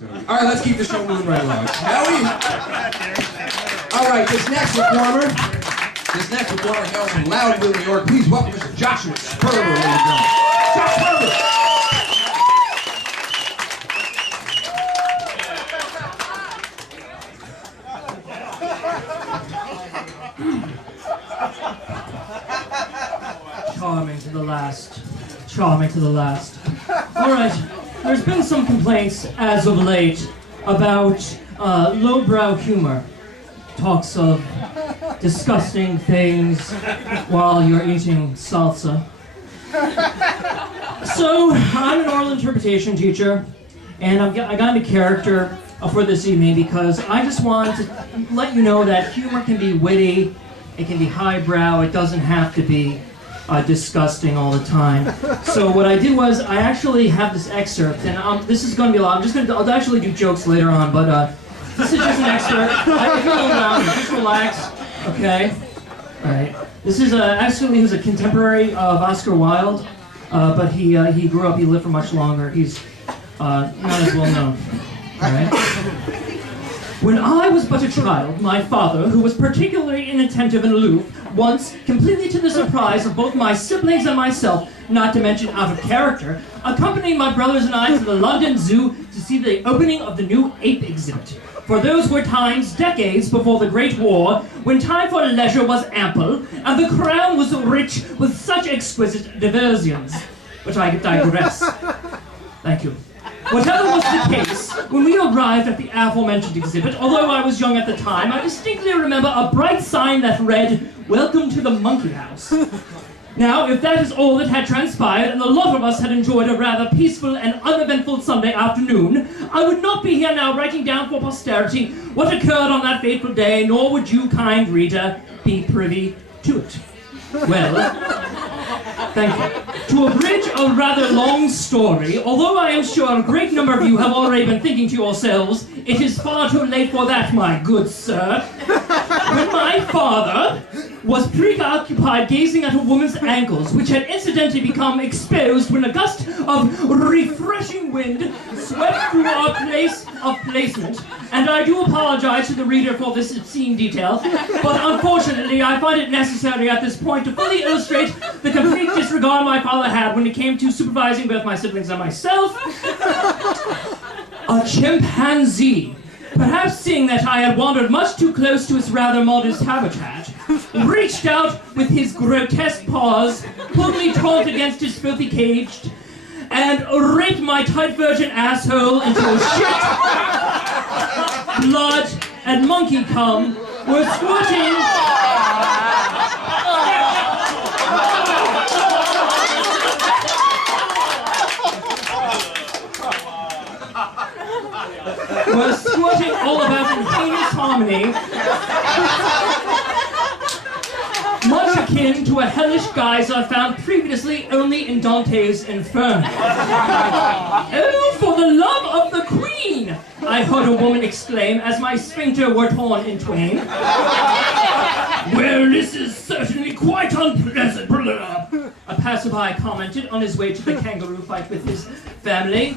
All right, let's keep the show moving right along. All right, this next performer hails from Loudonville, New York. Please welcome Mr. Joshua Sperber, ladies and gentlemen. Josh Sperber. Charming to the last. Charming to the last. All right. There's been some complaints as of late about lowbrow humor. Talks of disgusting things while you're eating salsa. So, I'm an oral interpretation teacher, and I got into character for this evening because I just want to let you know that humor can be witty, it can be highbrow, it doesn't have to be disgusting all the time. So what I did was I actually have this excerpt, and this is going to be a lot. I'll actually do jokes later on, but this is just an excerpt. If you're around, just relax, okay? All right. This is actually he was a contemporary of Oscar Wilde, but he grew up. He lived for much longer. He's not as well known. All right. When I was but a child, my father, who was particularly inattentive and aloof, once, completely to the surprise of both my siblings and myself, not to mention out of character, accompanied my brothers and I to the London Zoo to see the opening of the new ape exhibit. For those were times, decades before the Great War, when time for leisure was ample, and the crown was rich with such exquisite diversions. But I digress. Thank you. Whatever was the case, when we arrived at the aforementioned exhibit, although I was young at the time, I distinctly remember a bright sign that read, "Welcome to the Monkey House." Now, if that is all that had transpired, and the lot of us had enjoyed a rather peaceful and uneventful Sunday afternoon, I would not be here now writing down for posterity what occurred on that fateful day, nor would you, kind reader, be privy to it. Well, thank you. To abridge a rather long story, although I am sure a great number of you have already been thinking to yourselves, it is far too late for that, my good sir. When my father was preoccupied gazing at a woman's ankles, which had incidentally become exposed when a gust of refreshing wind swept through our place of placement, and I do apologize to the reader for this obscene detail, but unfortunately I find it necessary at this point to fully illustrate the complete disregard my father had when it came to supervising both my siblings and myself. A chimpanzee, perhaps seeing that I had wandered much too close to its rather modest habitat, reached out with his grotesque paws, pulled me taut against his filthy cage, and raped my tight virgin asshole until shit, blood, and monkey cum were squirting. Were squirting all about in heinous harmony, much akin to a hellish geyser found previously only in Dante's Inferno. Oh, for the love of the Queen! I heard a woman exclaim as my sphincter were torn in twain. Well, this is certainly quite unpleasant. A passerby commented on his way to the kangaroo fight with his family.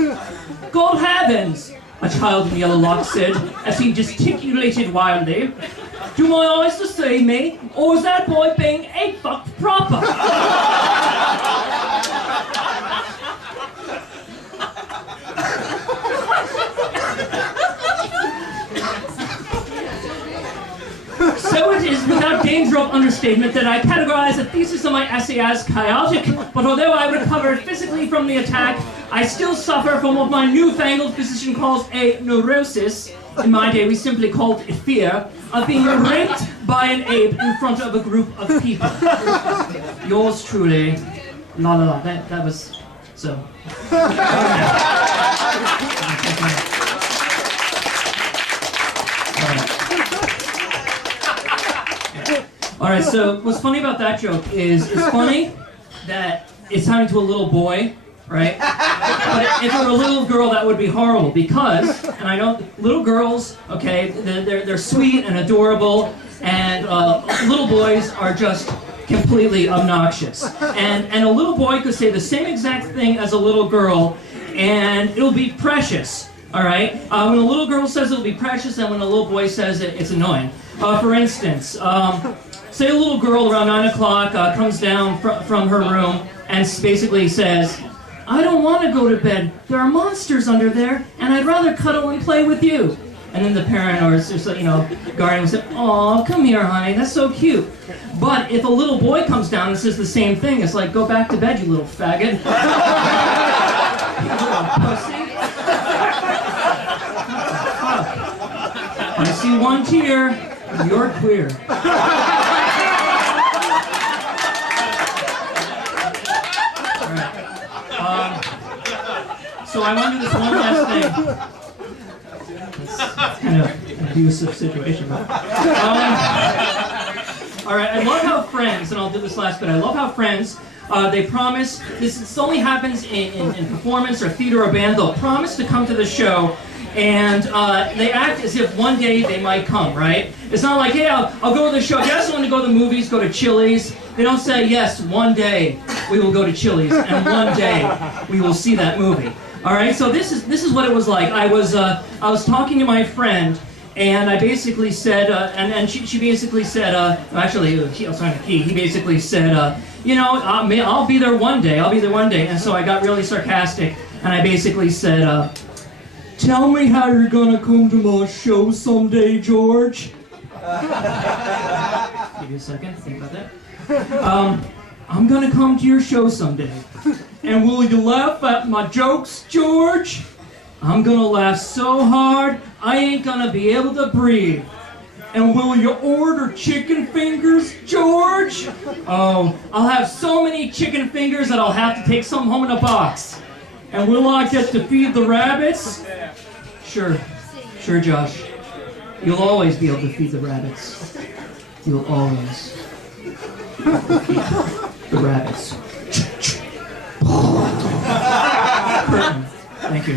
God heavens! A child in yellow locks said, as he gesticulated wildly. Do my eyes deceive me, or is that boy being ape-fucked proper? So it is without danger of understatement that I categorize the thesis of my essay as chaotic, but although I recovered physically from the attack, I still suffer from what my newfangled physician calls a neurosis. In my day, we simply called it fear of being raped by an ape in front of a group of people. Yours truly, la la la. That was so. All right, so what's funny about that joke is it's funny that it's happening to a little boy, right? But if it were a little girl, that would be horrible because, and I know little girls, okay, they're sweet and adorable, and little boys are just completely obnoxious. And a little boy could say the same exact thing as a little girl, and it'll be precious. All right? When a little girl says it'll be precious, and when a little boy says it's annoying. For instance, say a little girl around 9 o'clock comes down from her room and basically says, I don't want to go to bed. There are monsters under there, and I'd rather cuddle and play with you. And then the parent or guardian will say, "Aw, come here, honey. That's so cute." But if a little boy comes down and says the same thing, it's like, "Go back to bed, you little faggot." You little pussy. I see one tear. You're queer. So I want to do this one last thing. It's kind of an abusive situation. But, all right, I love how Friends, and I'll do this last bit, I love how Friends, they promise, this only happens in performance or theater or band, they'll promise to come to the show, and they act as if one day they might come, right? It's not like, hey, I'll go to the show. Yes, I want to go to the movies, go to Chili's. They don't say, yes, one day we will go to Chili's, and one day we will see that movie. All right, so this is what it was like. I was talking to my friend, and I basically said, and she basically said, he basically said, you know, I'll be there one day. I'll be there one day. And so I got really sarcastic, and I basically said, tell me how you're gonna come to my show someday, George. Give you a second. Think about that. I'm gonna come to your show someday. And will you laugh at my jokes, George? I'm gonna laugh so hard, I ain't gonna be able to breathe. And will you order chicken fingers, George? Oh, I'll have so many chicken fingers that I'll have to take some home in a box. And will I get to feed the rabbits? Sure, Josh. You'll always be able to feed the rabbits. You'll always feed the rabbits. Curtain. Thank you.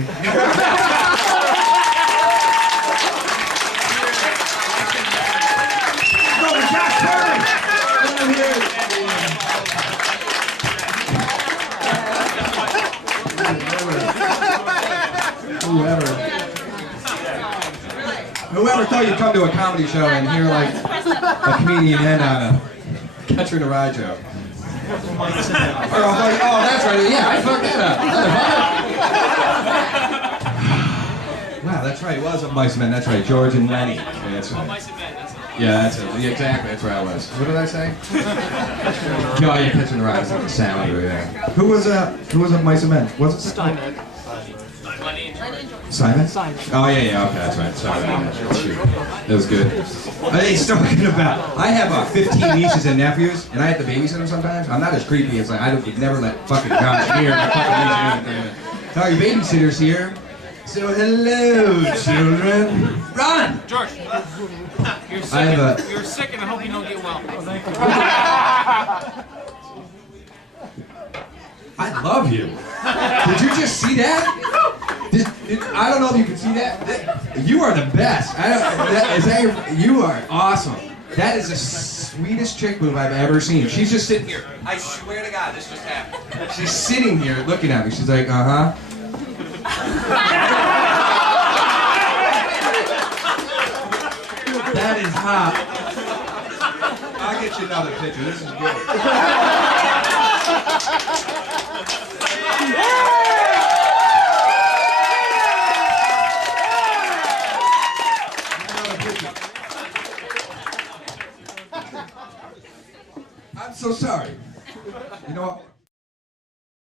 Whoever thought you'd come to a comedy show and hear like a comedian end on a Catcher in a Rye joke? Oh, that's right. Yeah, I fucked that up. Wow, that's right. It was a Mice and Men. That's right. George and Lenny. Yeah, that's right. Yeah, that's it. Yeah, exactly. That's where I was. What did I say? Oh, yeah, Catcher in a Rye. That's like a sound. Yeah. Who was Mice and Men? Was it Steinbeck. Simon? Oh, yeah, okay, that's right. Sorry. That was good. He's talking about, I have 15 nieces and nephews, and I have to babysit them sometimes. I'm not as creepy as, like, I would never let fucking Josh hear my fucking niece. Oh, your babysitter's here. So, hello, children. Run! George, you're sick and I hope you don't get well. I love you. Did you just see that? I don't know if you can see that. You are the best. You are awesome. That is the sweetest chick move I've ever seen. She's just sitting here. I swear to God, this just happened. She's sitting here looking at me. She's like, uh-huh. That is hot. I'll get you another picture. This is good. I'm so sorry. You know what?